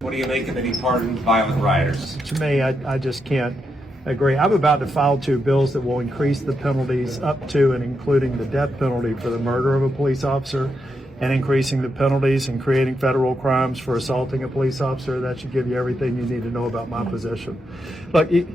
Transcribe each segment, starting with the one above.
What do you make of that he pardoned violent rioters? To me, I just can't agree. I'm about to file 2 bills that will increase the penalties up to and including the death penalty for the murder of a police officer, and increasing the penalties and creating federal crimes for assaulting a police officer. That should give you everything you need to know about my position. Look, it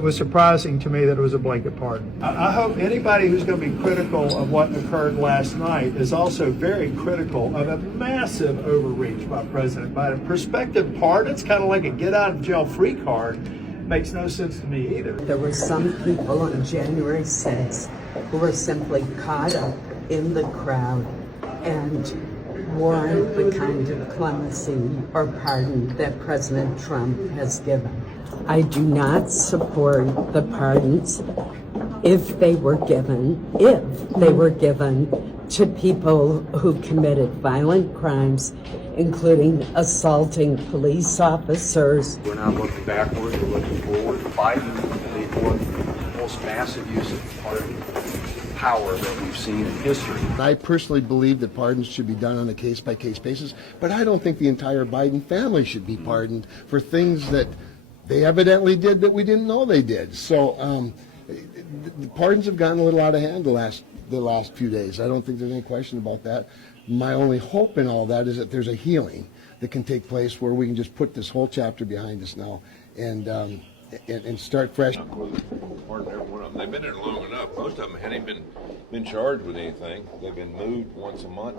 was surprising to me that it was a blanket pardon. I hope anybody who's going to be critical of what occurred last night is also very critical of a massive overreach by President Biden. Prospective pardon, it's kind of like a get out of jail free card. Makes no sense to me either. There were some people on January 6th who were simply caught up in the crowd and warrant the kind of clemency or pardon that President Trump has given. I do not support the pardons if they were given to people who committed violent crimes, including assaulting police officers. We're not looking backward, we're looking forward. Biden, the most massive use of pardon power that we've seen in history. I personally believe that pardons should be done on a case-by-case basis, but I don't think the entire Biden family should be pardoned for things that they evidently did that we didn't know they did. So the pardons have gotten a little out of hand the last few days. I don't think there's any question about that. My only hope in all that is that there's a healing that can take place where we can just put this whole chapter behind us now and start fresh. Pardon every one of them. They've been there long enough. Most of them hadn't been charged with anything. They've been moved once a month.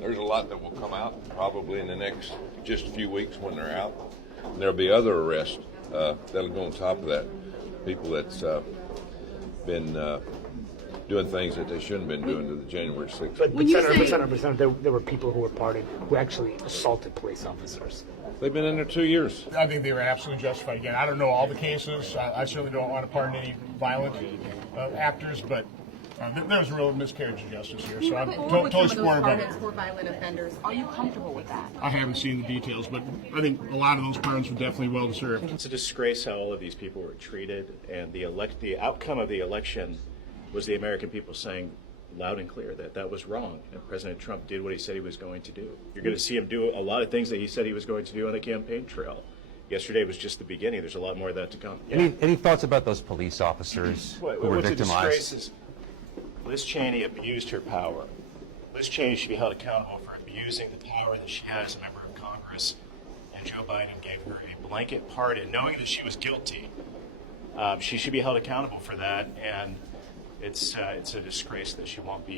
There's a lot that will come out probably in the next just a few weeks when they're out. And there'll be other arrests that'll go on top of that. People that's been doing things that they shouldn't have been doing to the January 6th. But there were people who were pardoned who actually assaulted police officers. They've been in there 2 years. I think they were absolutely justified. Again, I don't know all the cases. I certainly don't want to pardon any violent actors, but there was a real miscarriage of justice here. So I'm totally supportive of it. For violent offenders, are you comfortable with that? I haven't seen the details, but I think a lot of those pardons were definitely well deserved. It's a disgrace how all of these people were treated, and the outcome of the election was the American people saying loud and clear that that was wrong, and President Trump did what he said he was going to do. You're going to see him do a lot of things that he said he was going to do on the campaign trail. Yesterday was just the beginning. There's a lot more of that to come. Yeah. Any thoughts about those police officers who were victimized? What's a disgrace is Liz Cheney abused her power. Liz Cheney should be held accountable for abusing the power that she has as a member of Congress, and Joe Biden gave her a blanket pardon, knowing that she was guilty. She should be held accountable for that, and it's a disgrace that she won't be.